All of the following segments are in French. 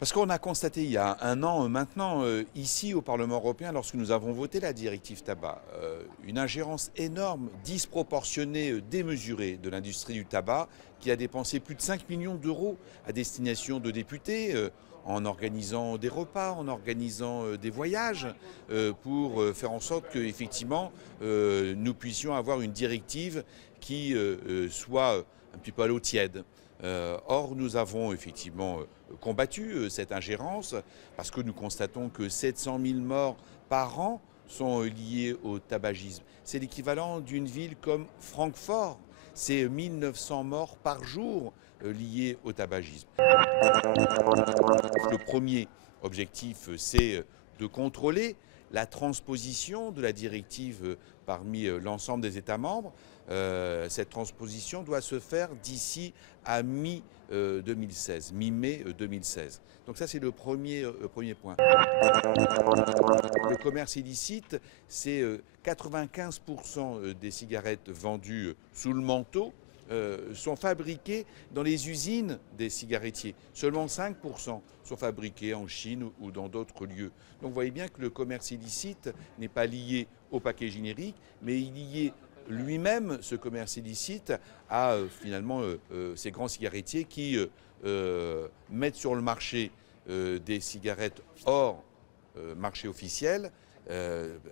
Parce qu'on a constaté il y a un an maintenant, ici au Parlement européen, lorsque nous avons voté la directive tabac, une ingérence énorme, disproportionnée, démesurée de l'industrie du tabac, qui a dépensé plus de 5 millions d'euros à destination de députés, en organisant des repas, en organisant des voyages, pour faire en sorte qu'effectivement nous puissions avoir une directive qui soit un petit peu à l'eau tiède. Or, nous avons effectivement combattu cette ingérence parce que nous constatons que 700 000 morts par an sont liés au tabagisme. C'est l'équivalent d'une ville comme Francfort. C'est 1900 morts par jour liés au tabagisme. Le premier objectif, c'est de contrôler la transposition de la directive parmi l'ensemble des États membres. Cette transposition doit se faire d'ici à mi-2016, mi-mai 2016. Donc ça, c'est le premier point. Le commerce illicite, c'est 95% des cigarettes vendues sous le manteau sont fabriquées dans les usines des cigarettiers. Seulement 5% sont fabriqués en Chine ou dans d'autres lieux. Donc vous voyez bien que le commerce illicite n'est pas lié au paquet générique, mais il est lié lui-même, ce commerce illicite, à finalement ces grands cigarettiers qui mettent sur le marché des cigarettes hors marché officiel,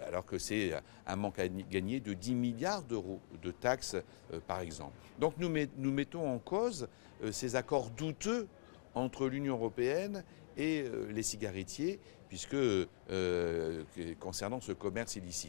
alors que c'est un manque à gagner de 10 milliards d'euros de taxes, par exemple. Donc nous mettons en cause ces accords douteux entre l'Union européenne et les cigarettiers, puisque concernant ce commerce illicite.